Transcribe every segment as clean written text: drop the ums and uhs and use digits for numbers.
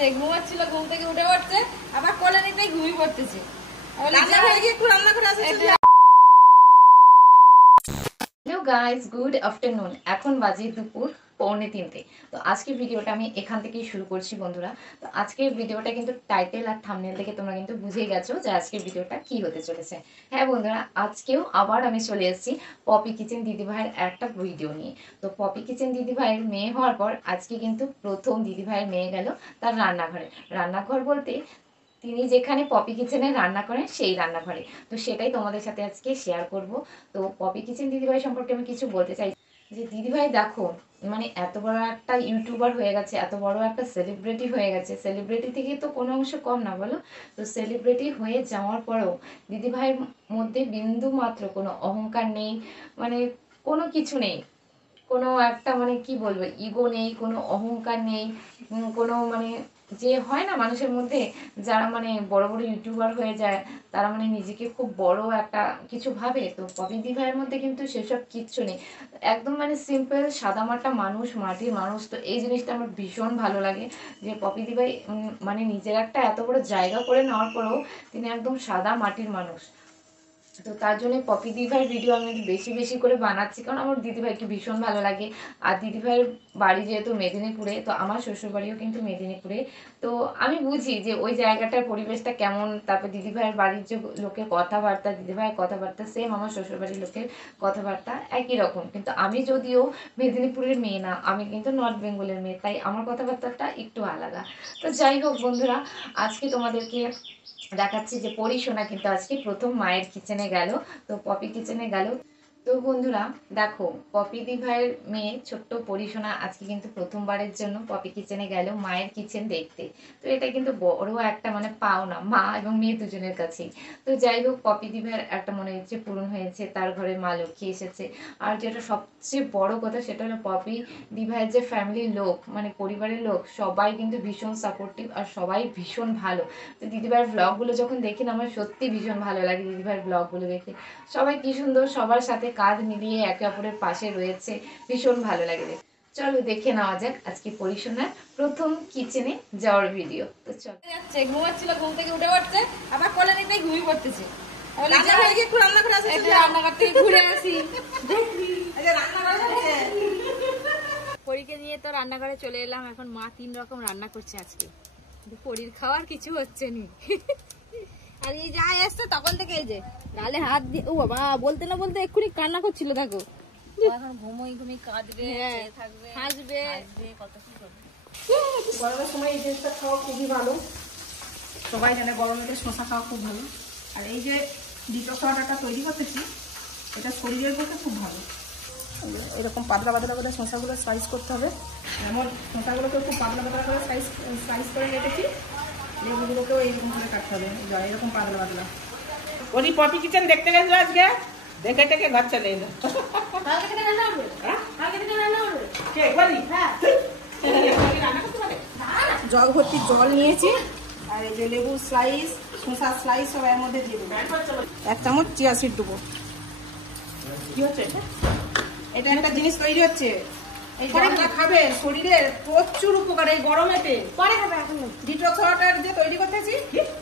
যাচ্ছে, ঘুমাচ্ছিল, ঘুম থেকে উঠে পড়ছে, আবার কোলে নিতেই ঘুমিয়ে পড়তেছে। Hello guys, good afternoon. এখন বাজে দুপুর 2:45। তো আজকের ভিডিওটা আমি এখান থেকেই শুরু করছি বন্ধুরা। তো আজকের ভিডিওটা কিন্তু টাইটেল আর থাম্বনেল থেকে তোমরা কিন্তু বুঝেই গেছো যে আজকের ভিডিওটা কি হতে চলেছে। হ্যাঁ বন্ধুরা, আজকেও আবার আমি চলে এসেছি পপি কিচেন দিদিভাইয়ের একটা ভিডিও নিয়ে। তো পপি কিচেন দিদিভাইয়ের মেয়ে হওয়ার পর আজকে কিন্তু প্রথম দিদিভাইয়ের মেয়ে গেল তার রান্নাঘরে। রান্নাঘর বলতে তিনি যেখানে পপি কিচেনে রান্না করেন সেই রান্নাঘরে। তো সেটাই তোমাদের সাথে আজকে শেয়ার করব। তো পপি কিচেন দিদিভাই সম্পর্কে আমি কিছু বলতে চাই যে দিদিভাই দেখো, মানে এত বড় একটা ইউটিউবার হয়ে গেছে, এত বড় একটা সেলিব্রিটি হয়ে গেছে। সেলিব্রিটি থেকে তো কোনো অংশ কম না বলো। তো সেলিব্রিটি হয়ে যাওয়ার পরেও দিদিভাইয়ের মধ্যে বিন্দু মাত্র কোনো অহংকার নেই, মানে কোনো কিছু নেই। কোনো একটা মানে কি বলবো, ইগো নেই, কোনো অহংকার নেই, কোনো মানে যে হয় না মানুষের মধ্যে যারা মানে বড় বড় ইউটিউবার হয়ে যায়, তারা মানে নিজেকে খুব বড় একটা কিছু ভাবে। তো পপি দিভাইয়ের মধ্যে কিন্তু সেসব কিচ্ছু নেই। একদম মানে সিম্পল সাদামাটা মানুষ, মাটির মানুষ। তো এই জিনিসটা আমার ভীষণ ভালো লাগে যে পপি দিভাই মানে নিজের একটা এত বড় জায়গা করে নেওয়ার পরেও তিনি একদম সাদা মাটির মানুষ। তো তার জন্য পপি দিদিভাইয়ের ভিডিও আমি বেশি বেশি করে বানাচ্ছি, কারণ আমার দিদিভাইকে ভীষণ ভালো লাগে। আর দিদিভাইয়ের বাড়ি যেহেতু মেদিনীপুরে, তো আমার শ্বশুরবাড়িও কিন্তু মেদিনীপুরে। তো আমি বুঝি যে ওই জায়গাটার পরিবেশটা কেমন। তারপর দিদিভাইয়ের বাড়ির যে লোকের কথাবার্তা, দিদিভাইয়ের কথাবার্তা সেম আমার শ্বশুরবাড়ির লোকের কথাবার্তা একই রকম। কিন্তু আমি যদিও মেদিনীপুরের মেয়ে না, আমি কিন্তু নর্থ বেঙ্গলের মেয়ে, তাই আমার কথাবার্তাটা একটু আলাদা। তো যাই হোক বন্ধুরা, আজকে তোমাদেরকে দেখাচ্ছি যে পরিশোনা কিন্তু আজকে প্রথম মায়ের কিচেনে গেল। তো পপি কিচেনে গেল। তো বন্ধুরা দেখো, পপি দিভাইয়ের মেয়ে ছোট্ট পরিশোনা আজকে কিন্তু প্রথমবারের জন্য পপি কিচেনে গেল মায়ের কিচেন দেখতে। তো এটা কিন্তু বড় একটা মানে পাওনা মা এবং মেয়ে দুজনের কাছেই। তো যাই হোক, পপি দিভাইয়ের একটা মনে ইচ্ছে পূরণ হয়েছে, তার ঘরে মা লক্ষ্মী এসেছে। আর যেটা সবচেয়ে বড় কথা সেটা হলো পপি দিভাইয়ের যে ফ্যামিলির লোক, মানে পরিবারের লোক, সবাই কিন্তু ভীষণ সাপোর্টিভ আর সবাই ভীষণ ভালো। তো দিদিভাইয়ের ব্লগগুলো যখন দেখি না, আমার সত্যি ভীষণ ভালো লাগে দিদিভাইয়ের ব্লগগুলো দেখে। সবাই কি সুন্দর সবার সাথে কাঁধ মিলিয়ে একে অপরের পাশে রয়েছে, ভীষণ ভালো লাগে দেখে। চলো দেখে নেওয়া যাক আজকে পরিশোনার প্রথম কিচেনে যাওয়ার ভিডিও। তো চলো যাচ্ছে, ঘুমাচ্ছিল, ঘুম থেকে উঠে পড়ছে, আবার কোলে নিতেই ঘুমিয়ে পড়তেছে। রান্নাঘর থেকে ঘুরে আসি, পরীকে নিয়ে তো রান্নাঘরে চলে এলাম। এখন মা 3 রকম রান্না করছে আজকে, পরীর খাওয়ার কিছু হচ্ছে নি। আর এই যা এসছে তখন থেকে এই যে গালে হাত দিয়ে, ও বাবা, বলতে না বলতে এক্ষুনি কান্না করছিল। দেখো এখন ঘুমিয়ে কাঁদবে, থাকবে, হাসবে, কত কি করবে। গরমের সময় এই জিনিসটা খাওয়া খুবই ভালো। সবাই জানে গরমেতে শসা খাওয়া খুব ভালো। আর এই যে ডিটক্স ওয়াটারটা তৈরি করতেছি, এটা শরীরের পক্ষে খুব ভালো। এরকম পাতলা পাতলা করে শসাগুলো স্লাইস করতে হবে। এমন শসাগুলোকে খুব পাতলা পাতলা করে স্লাইস করে রেখেছি। লেবুগুলোকেও এইরকম করে কাটতে হবে, এরকম পাতলা পাতলা। ওই পপি কিচেন দেখতে গেছিল আজকে, দেখে টেকে ঘর চলে এলো। জগ ভর্তি জল নিয়েছি, আর এই যে লেবু স্লাইস, শসা স্লাইস সব এর মধ্যে দিয়ে দেবো। 1 চামচ চিয়া সিড দেবো। কি হচ্ছে এটা? একটা জিনিস তৈরি হচ্ছে, এই জলটা খাবে, শরীরের প্রচুর উপকার এই গরমেতে। পরে খাবে এখন। ডিটক্স ওয়াটার যে তৈরি করতেছি,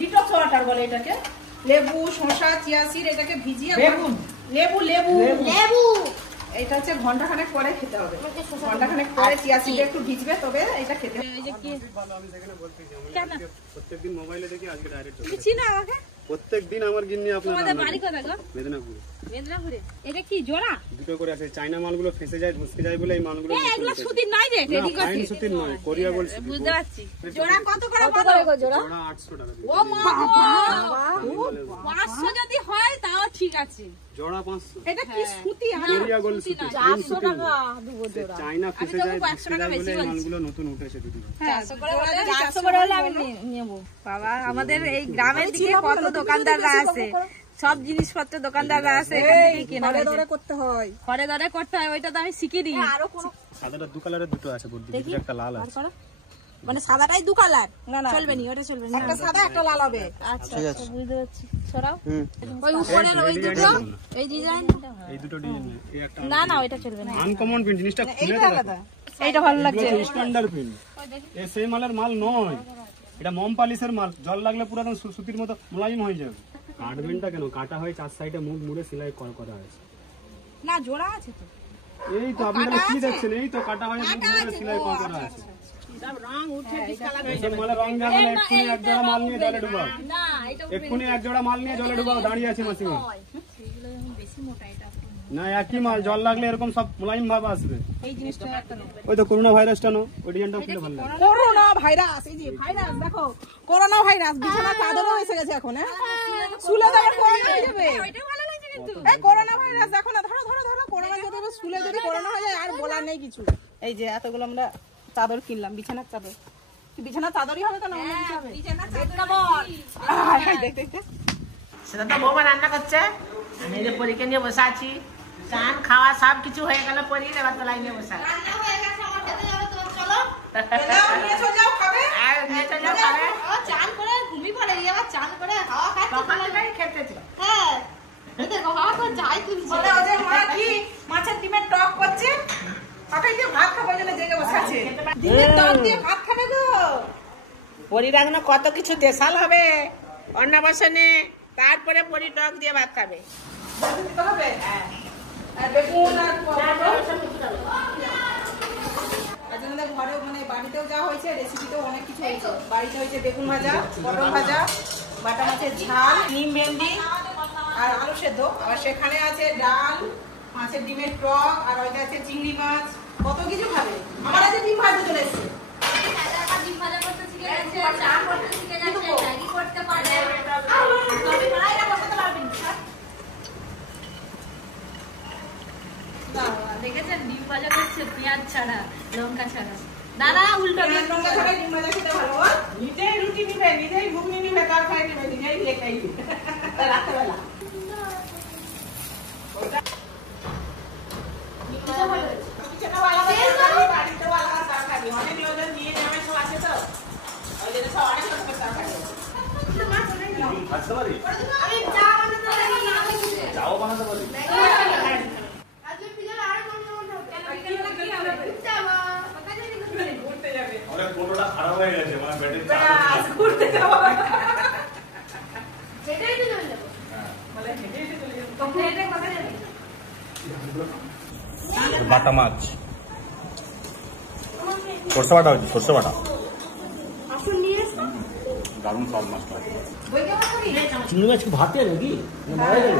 ডিটক্স ওয়াটার বলে এটাকে। লেবু, শসা, চিয়া সিড এটাকে ভিজিয়ে, লেবু লেবু লেবু এটা হচ্ছে ঘন্টাখানেক পরে খেতে হবে। ঘন্টাখানেক পরে চিয়া সিড একটু ভিজবে, তবে এটা খেতে হবে। এই যে কি প্রত্যেকদিন মোবাইলে দেখি, আজকে ডাইরেক্ট চিনা আমাকে প্রত্যেকদিন আমার গিন্নি আপনার তোমাদের বাড়ি কোথায় গো? মেদিনীপুরে। মেদিনীপুরে। এটা কি জোড়া? দুটো করে আছে। চাইনা মালগুলো ফেসে যায়, ধসকে যায় বলে এই মালগুলো এগুলো সুতির নয় রে, রেডি করছি। ফাইন সুতির নয়, কোরিয়া বলছি। বুঝতে পারছি। জোড়া কত করে গো জোড়া? জোড়া 800 টাকা। ও মা গো, 500 যদি হয় তাও ঠিক আছে। জোড়া 500। এটা কি সুতি? কোরিয়া গোল সুতি। 400 টাকা দেবো জোড়া। চাইনা ফেসে যায়, ধসকে যায় বলে এই মালগুলো নতুন উঠেছে দিদি। 400 করে হলে আমি নেব। বাবা, আমাদের এই গ্রামের দিকে কত দোকানদাররা আছে, সব জিনিসপত্র দোকানদাররা আছে, এখান থেকে কেনা হয়। ঘরে করতে হয়, ঘরে ঘরে করতে হয়। ওইটা তো আমি শিখিনি। আরো কোন সাদাটা 2 কালারের দুটো আছে বড় দিদি, একটা লাল আছে। মানে সাদাটাই 2 কালার? না না, চলবে না, ওটা চলবে না। একটা সাদা একটা লাল হবে। আচ্ছা আচ্ছা, বুঝতে পারছি। ছড়াও ওই উপরের ওই দুটো, এই ডিজাইন, এই দুটো ডিজাইন। এই একটা না না, ওইটা চলবে না। আনকমন প্রিন্ট জিনিসটা খুলে এইটা আলাদা। এইটা ভালো লাগছে। Standard print. এই সেই মালের মাল নয়। এটা মোম পালিশের মাল, জল লাগলে পুরো একদম সুতির মতো মোলায়েম হয়ে যাবে। কাটবেনটা কেন, কাটা হয় 4 সাইডে মুখ মুড়ে সেলাই করা হয়েছে। না জোড়া আছে তো, এই তো আপনি কি দেখছেন, এই তো কাটা হয় মুখ মুড়ে সেলাই করা আছে। সব রং উঠে ডিসকালার হয়ে এইসব মালে রং যাবে না, এক্ষুনি এক জোড়া মাল নিয়ে জলে ডুবাও, না এটা এক্ষুনি এক জোড়া মাল নিয়ে জলে ডুবাও, দাঁড়িয়ে আছে মাসিমা। সেগুলো যখন বেশি মোটা এটা না একই মাল, জল লাগলে এরকম সব মোলায়েম ভাব আসবে। এই জিনিসটা একটা ওই তো করোনা ভাইরাসটা নো, ওই ডিজাইনটা খুলে ভালো লাগে। করোনা ভাইরাস, এই যে ভাইরাস দেখো, করোনা ভাইরাস বিছানা চাদরও এসে গেছে এখন। হ্যাঁ শুলে দেওয়ার করোনা হয়ে যাবে। এটা ভালো লাগছে কিন্তু এই করোনা ভাইরাস দেখো না, ধরো ধরো ধরো, করোনা যদি এবার শুলে যদি করোনা হয়ে যায় আর বলার নেই কিছু। এই যে এতগুলো আমরা চাদর কিনলাম, বিছানার চাদর। বিছানার চাদরই হবে তো না অন্য কিছু হবে? দেখ দেখ দেখ, সেটা তো বৌমা রান্না করছে, আমি এই যে পরীকে নিয়ে বসে আছি। চান খাওয়া সব কিছু হয়ে গেল, পরীর এবার তো লাইনে বসে আছে। নিয়ে চলে যাও খাবে। আর নিয়ে চলে যাও খাবে। চান করে ঘুমিয়ে পড়ে এবার চান করে হাওয়া খাচ্ছে তখন থেকেই খেতেছে। হ্যাঁ দেখো হাওয়া করে যাই তুলছে বলে ওদের মা কি মাছের ডিমের টক করছে, ওটাই দিয়ে ভাত খাবার জন্য জেগে বসে আছে। ডিমের টক দিয়ে ভাত খাবে গো। পরীর এখনো কত কিছু দেশাল হবে অন্নপ্রাশনে, তারপরে পরী টক দিয়ে ভাত খাবে। দিতে হবে। আর বেগুন আর ঘরে মানে বাড়িতেও যা হয়েছে, রেসিপিতেও অনেক কিছু হয়েছে। বাড়িতে হয়েছে বেগুন ভাজা, পটল ভাজা, বাটা মাছের ঝাল, নিম ভেন্ডি আর আলু সেদ্ধ। আর সেখানে আছে ডাল, মাছের ডিমের টক, আর ওইটা আছে চিংড়ি মাছ। কত কিছু খাবে। আমার আছে ডিম ভাজা চলে এসছে। ডিম ভাজা করতে শিখে গেছে চা করতে শিখে গেছে ম্যাগি করতে পারে তবে মায়েরা বসাতে পারবেন দেখেছেন ডিম ভাজা করছে পেঁয়াজ ছাড়া লঙ্কা ছাড়া দাদা উল্টো লঙ্কা ছাড়া ডিম ভাজা খেতে ভালো। নিজেই রুটি নিবে, নিজেই ঘুগনি নিবে, তরকারি নিবে, নিজেই দিয়ে খাইবে রাত্রেবেলা। বাড়িতেও আলাদা তরকারি, অনেক লোকজন নিয়ে যাবে, সব আছে তো ওই জন্য সব অনেক রকমের তরকারি। ঘুরতে যাবো বাটা মাছ, সরষে বাটা হচ্ছে, সরষে বাটা দারুণ সব মাছটা। চিংড়ি মাছ কি ভাতে নাকি মারা গেল?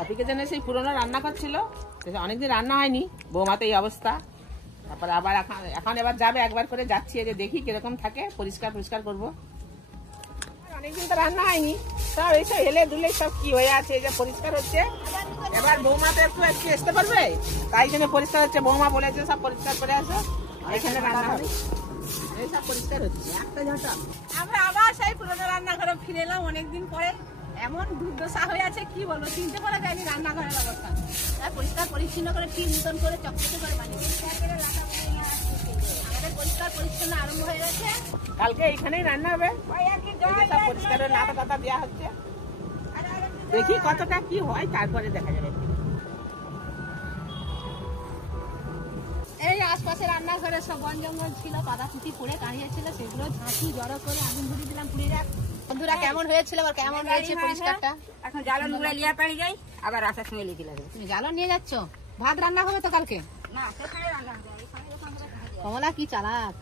অপিকে যেন সেই পুরোনো রান্না করছিল, অনেকদিন রান্না হয়নি, বৌমাতে এই অবস্থা। তারপরে আবার এখন এবার যাবে, একবার করে যাচ্ছি, যে দেখি কিরকম থাকে, পরিষ্কার পরিষ্কার করবো। অনেকদিন তো রান্না হয়নি, সব এইসব হেলে দুলে সব কি হয়ে আছে, এই যে পরিষ্কার হচ্ছে। এবার বৌমা তো একটু একটু আসতে পারবে, তাই জন্য পরিষ্কার হচ্ছে। বৌমা বলেছে সব পরিষ্কার করে আসো, এখানে রান্না হবে, এইসব পরিষ্কার হচ্ছে। আমরা আবার সেই পুরোনো রান্নাঘরে ফিরে এলাম অনেকদিন পরে। এমন দুর্দশা হয়ে আছে কি বলবো, চিনতে পারা যায়নি রান্নাঘরের অবস্থা। পরিষ্কার পরিচ্ছন্ন করে ঠিক নতুন করে চকচকে করে বানিয়ে আমাদের পরিষ্কার পরিচ্ছন্ন আরম্ভ হয়ে গেছে। কালকে এইখানেই রান্না হবে, সব পরিষ্কার নাতা টাতা দেওয়া হচ্ছে। দেখি কতটা কি হয়, তারপরে দেখা যাবে। এই আশপাশে রান্নাঘরে সব বন জঙ্গল ছিল, পাতা পুঁতি পড়ে দাঁড়িয়েছিল, সেগুলো ঝাঁকি জড়ো করে আগুন ধরিয়ে দিলাম, পুড়ে যাক। বন্ধুরা কেমন হয়েছিল আর কেমন হয়েছে পরিষ্কারটা? এখন জ্বালন গুলা লিয়া পাড়ি যাই, আবার আসার সময় লিখে লাগবে। তুমি জ্বালন নিয়ে যাচ্ছ? ভাত রান্না হবে তো কালকে? না সেখানে রান্না হবে, এখানে যখন আমরা কমলা কি চালাক।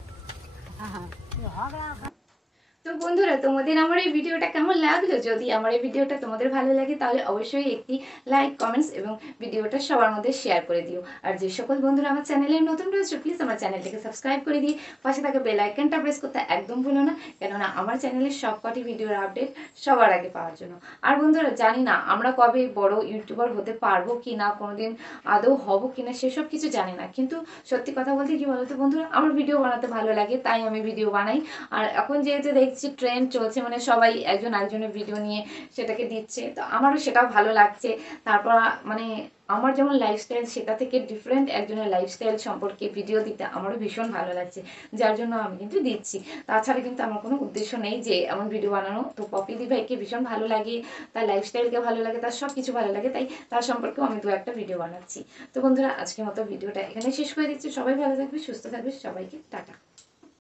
তো বন্ধুরা, তোমাদের আমার এই ভিডিওটা কেমন লাগলো? যদি আমার এই ভিডিওটা তোমাদের ভালো লাগে তাহলে অবশ্যই একটি লাইক, কমেন্টস এবং ভিডিওটা সবার মধ্যে শেয়ার করে দিও। আর যে সকল বন্ধুরা আমার চ্যানেলে নতুন রয়েছে, প্লিজ আমার চ্যানেলটিকে সাবস্ক্রাইব করে দিয়ে পাশে থাকা বেল আইকনটা প্রেস করতে একদম ভুলো না, কেননা আমার চ্যানেলের সবকটি ভিডিওর আপডেট সবার আগে পাওয়ার জন্য। আর বন্ধুরা, জানি না আমরা কবে বড় ইউটিউবার হতে পারবো কি না, কোনোদিন আদৌ হব কিনা সেসব কিছু জানি না, কিন্তু সত্যি কথা বলতে কি বলতো বন্ধুরা, আমার ভিডিও বানাতে ভালো লাগে, তাই আমি ভিডিও বানাই। আর এখন যেহেতু দেখছি দেখছি ট্রেন্ড চলছে, মানে সবাই একজন আরেকজনের ভিডিও নিয়ে সেটাকে দিচ্ছে, তো আমারও সেটাও ভালো লাগছে। তারপর মানে আমার যেমন লাইফস্টাইল সেটা থেকে ডিফারেন্ট একজনের লাইফস্টাইল সম্পর্কে ভিডিও দিতে আমারও ভীষণ ভালো লাগছে, যার জন্য আমি কিন্তু দিচ্ছি। তাছাড়া কিন্তু আমার কোনো উদ্দেশ্য নেই যে এমন ভিডিও বানানো। তো পপি দি ভাইকে ভীষণ ভালো লাগে, তার লাইফস্টাইলকে ভালো লাগে, তার সব কিছু ভালো লাগে, তাই তার সম্পর্কেও আমি 2-1টা ভিডিও বানাচ্ছি। তো বন্ধুরা, আজকের মতো ভিডিওটা এখানে শেষ করে দিচ্ছি। সবাই ভালো থাকবে, সুস্থ থাকবে, সবাইকে টাটা।